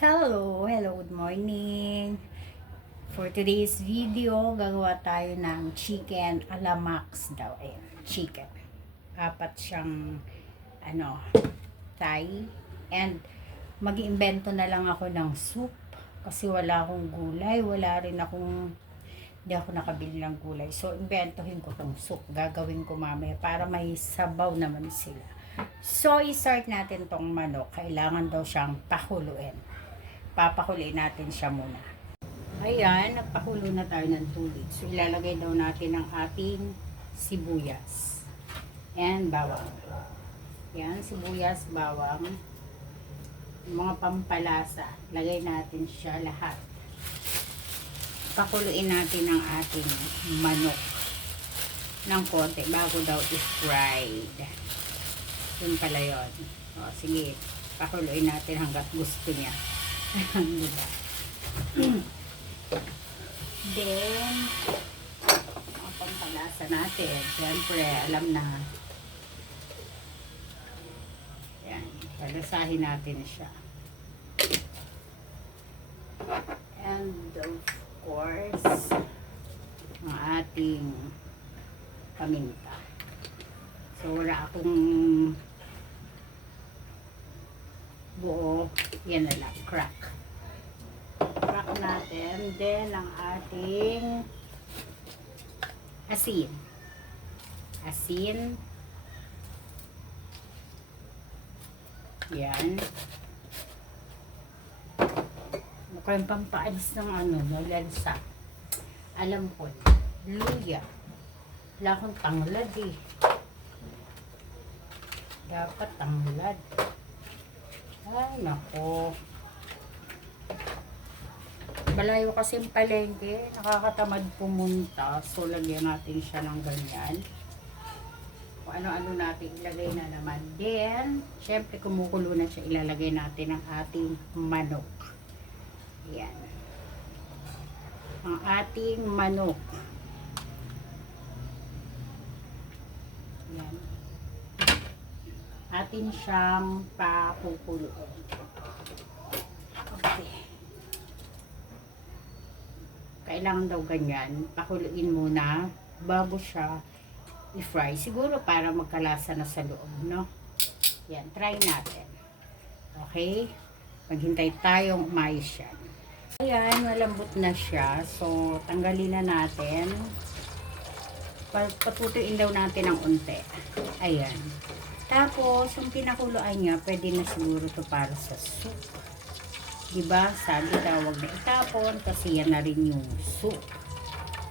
Hello, good morning. For today's video, gagawa tayo ng chicken alamax daw. Ayan, chicken. Apat siyang, thigh. And, mag-iimbento na lang ako ng soup. Kasi wala akong gulay. Hindi ako nakabili ng gulay. So, imbentohin ko tong soup. Gagawin ko mamaya para may sabaw naman sila. So, i-start natin tong manok. Kailangan daw siyang pakuluin. Papakuloyin natin siya muna. Ayan, nagpakulo na tayo ng tubig. So, ilalagay daw natin ang ating sibuyas. And bawang. Yan, sibuyas, bawang. Mga pampalasa. Lagay natin siya lahat. Pakuluin natin ang ating manok ng konti bago daw i-fried. Yun pala yun. O, sige, pakuluin natin hanggat gusto niya. Diba? Then, ang pampalasa natin, siyempre, alam na. Yan, palasahin natin siya. And, of course, ang ating paminta. So, wala akong buo, yan na lang, crack natin. Then, ang ating asin. Yan. Mukhang pampaalis ng lansa. Alam ko, luya. Wala akong tanglad eh. Dapat tanglad. Ay, nako. Malayo kasi yung palengke. Nakakatamad pumunta. So, lagyan natin siya ng ganyan. Kung ano-ano natin ilagay na naman. Then, syempre kumukulo na siya. Ilalagay natin ang ating manok. Yan. Ang ating manok. Yan. Atin siyang pakukuloon. Okay. Kailangan daw ganyan. Pakuluin muna bago siya i-fry. Siguro para magkalasa na sa loob, no? Yan. Try natin. Okay? Maghintay tayong umayos yan. Ayan. Malambot na siya. So, tanggalin na natin. Patutuin daw natin ng unti. Ayan. Tapos, yung pinakuluan niya, pwede na siguro to para sa soup. Diba? Sabi daw, wag na itapon kasi yan na rin yung soup.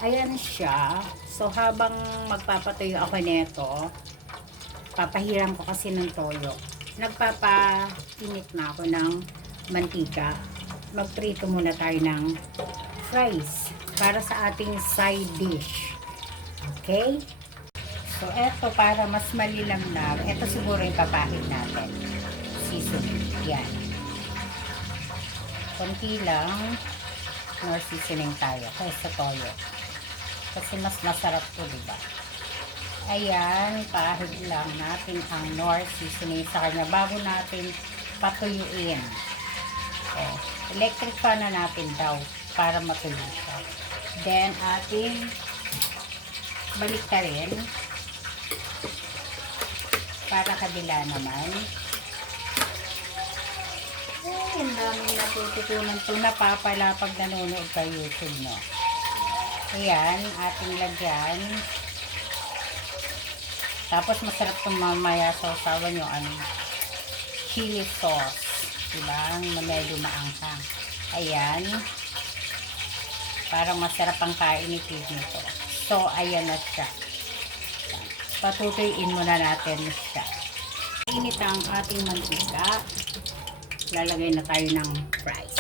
Ayan siya. So, habang magpapatuyo ako nito, papahiram ko kasi ng toyo. Nagpapainit na ako ng mantika. Magprito muna tayo ng fries para sa ating side dish. Okay? So, eto para mas malinamnam. Eto siguro yung papahid natin. Seasoning. Yan. Konti lang. Nor seasoning tayo. Kaysa toyo. Kasi mas masarap to, diba? Ayan. Pahid lang natin ang nor seasoning sa kanya bago natin patuyuin. Okay. Electric fan na natin daw para matuloy siya. Then, ating balik ka rin. Para kabila naman. Ay, ang daming natututunan itong napapala pag nanonood sa YouTube, no? Ayan, ating lagyan. Tapos masarap itong mamaya sa usawan yung chili sauce. Diba? Na medyo maanghang. Ayan. Parang masarap ang kainitin nito. So, ayan na siya. Patutuyuin muna natin siya. Init ang ating mantika. Lalagay na tayo ng fries.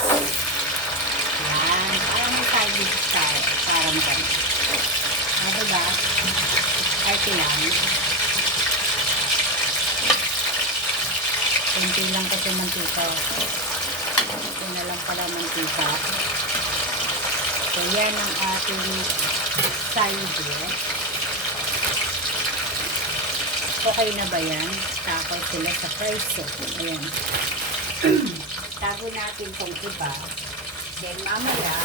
Yan. Parang may side dish tayo. Parang ganun. Diba? Party lang. Kunti lang kasi mantika. Ito na lang pala mantika. So, yan ang ating side dish. Okay na ba yan? Tapos sila sa fries. Ayan. Tago natin itong iba. Then mamaya,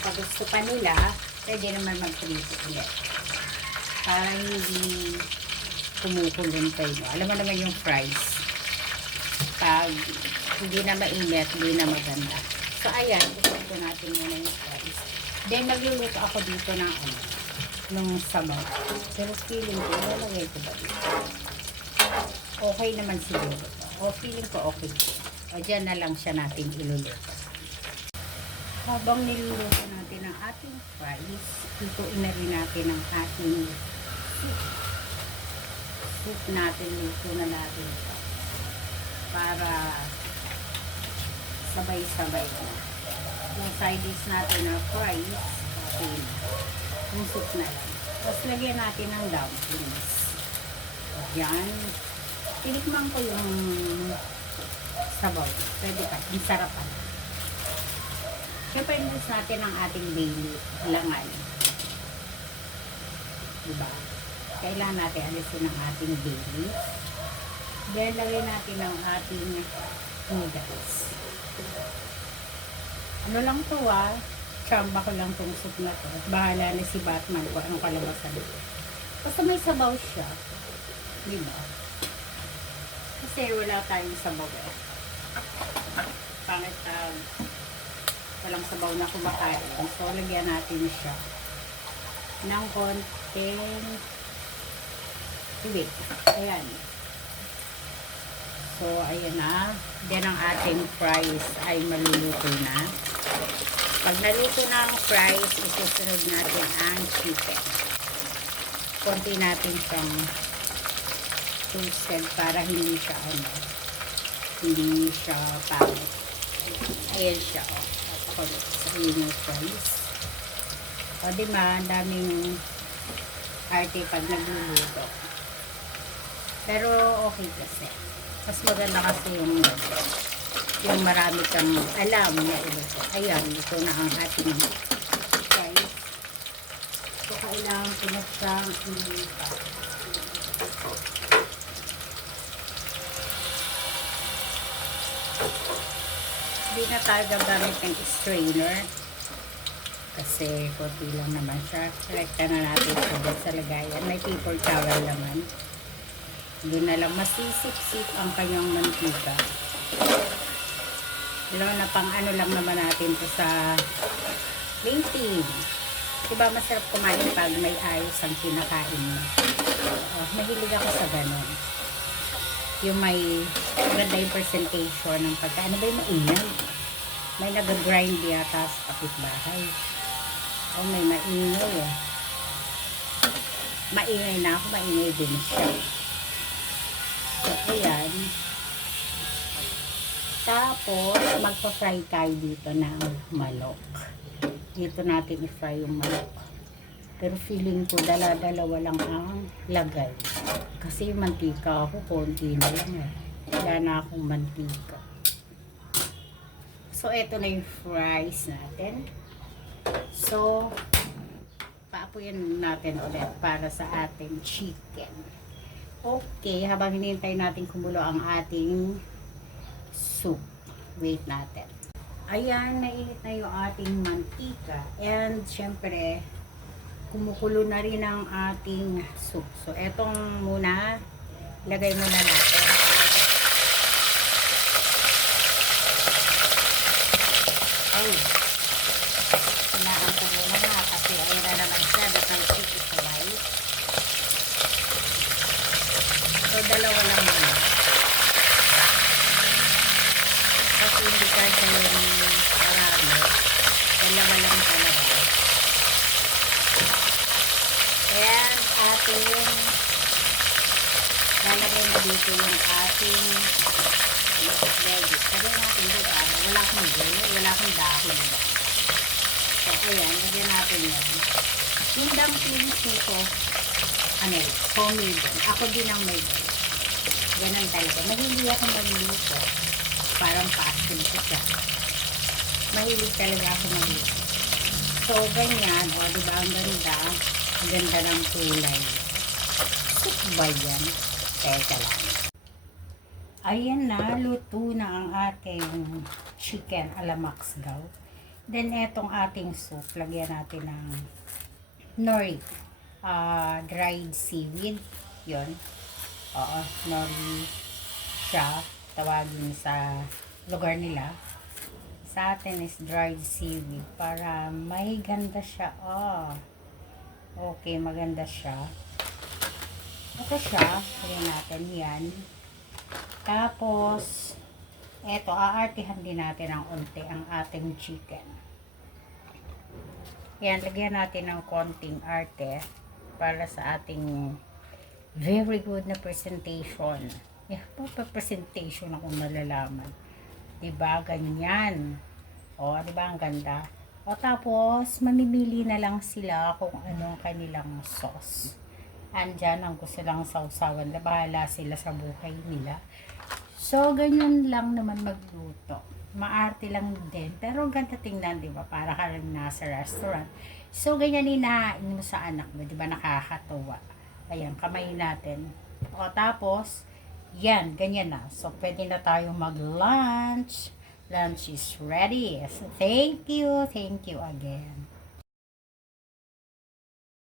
pag gusto pa nila, pwede naman mag-prito ulit. Para hindi kumukulong kayo. Alam mo naman yung fries. Pag hindi na mainit, hindi na maganda. So, ayan. Gusto natin muna yung fries. Then, magluluto ako dito ng nung sabaw. Pero feeling ko, lalagay ko ba dito? Okay naman siguro. O, feeling ko okay. O, dyan na lang siya natin iluluto. Habang niluluto natin ang ating fries, lutuin na rin natin ang ating soup. Soup natin, luto na natin ito. Para sabay-sabay na. Yung side dish natin na fries, okay na. Yung soup na lang. Tapos lagyan natin ng dumplings. O, dyan. Tinikman ko yung sabaw. Pwede pa. Ang sarapan. Siyempre, inis natin ang ating daily langan. Diba? Kailangan natin alisin ang ating daily. Then, lagay natin ang ating noodles. Ano lang to Chamba ko lang tong soup na to. Bahala na si Batman kung anong kalabasan. Basta may sabaw siya. Diba? Kasi wala tayong sabaw eh. Pangit walang sabaw na kumakain. So, lagyan natin siya ng konting tubig. Ayan. So, ayan na. Then, ang ating fries ay maluluto na. Pag naluto na ang fries, isusunod natin ang chicken. Konti natin siyang toasted para hindi siya hindi siya pangit. Ayan siya ako sa yung fries. O diba, ang daming arte pag nagluluto. Pero okay kasi. Mas maganda kasi yung marami kang alam na iluto. Ayan, ito na ang ating fries. So, kailangan ko na siyang iluto. Hindi na tayo gagamit ng strainer kasi konti lang naman siya. Selecta na natin ito sa lagayan. May paper towel naman. Doon na lang masisip-sip ang kanyang mantika. Alam na pang ano lang naman natin ito sa plating. Diba masarap kumain pag may ayos ang kinakain mo. Mahilig ako sa ganon. Yung may maganda yung presentation ng pagka. Ano ba yung maingay? May nag-grind yata sa kapitbahay. May maingay eh. Maingay na ako, maingay din siya. So, ayan. Tapos, magpa-fry tayo dito ng manok. Dito natin i-fry yung manok. Pero feeling ko, dala-dalawa lang ang lagay. Kasi yung mantika ako, konti na lang eh. Wala na akong mantika. So, eto na yung fries natin. So, paapuyan natin ulit para sa ating chicken. Okay, habang hinihintay natin kumulo ang ating soup. Wait natin. Ayan, nainit na yung ating mantika. And, syempre, kumukulo na rin ang ating soup. So, etong muna, lagay muna natin. Ay, sinaan ko muna na kasi ayun na naman siya. Datang soup isabay. So, dalawa lang muna. Kasi hindi kasi yung marami. Dalawa lang talaga. Ayan, ating lalagay na dito yung ating veggies. Sabi natin dito, wala akong gulay, wala akong dahon. So, ayan, lagyan natin yan. Yung dumplings nito, homemade. Ako din ang may ganun talaga. Mahilig ako magluto. Parang passion ko siya. Mahilig talaga ako magluto. So, ganyan. O, diba, ang ganda. Ang ganda ng kulay. Soup ba yan? Teka lang. Ayan na, luto na ang ating chicken alamaxgaw. Then, etong ating soup, lagyan natin ng nori, dried seaweed. Yun. Oo, nori siya, tawagin sa lugar nila. Sa atin is dried seaweed para may ganda siya. Oh, okay, maganda siya. Ito siya, lagyan natin yan. Tapos, eto, aartihan din natin ng unti ang ating chicken. Yan, lagyan natin ng konting arte para sa ating very good na presentation. Yan, presentation akong malalaman. Diba, ganyan. O, diba, ang ganda. O, tapos, mamimili na lang sila kung anong kanilang sauce. Andyan, ang gusto lang sausawan na bahala sila sa buhay nila. So, ganyan lang naman magluto. Maarte lang din. Pero ganda tingnan, di ba? Para ka rin nasa restaurant. So, ganyan inahain mo sa anak mo. Di ba? Nakakatuwa. Ayan, kamay natin. O, tapos, yan, ganyan na. So, pwede na tayo mag-lunch. Lunch is ready. So, thank you again.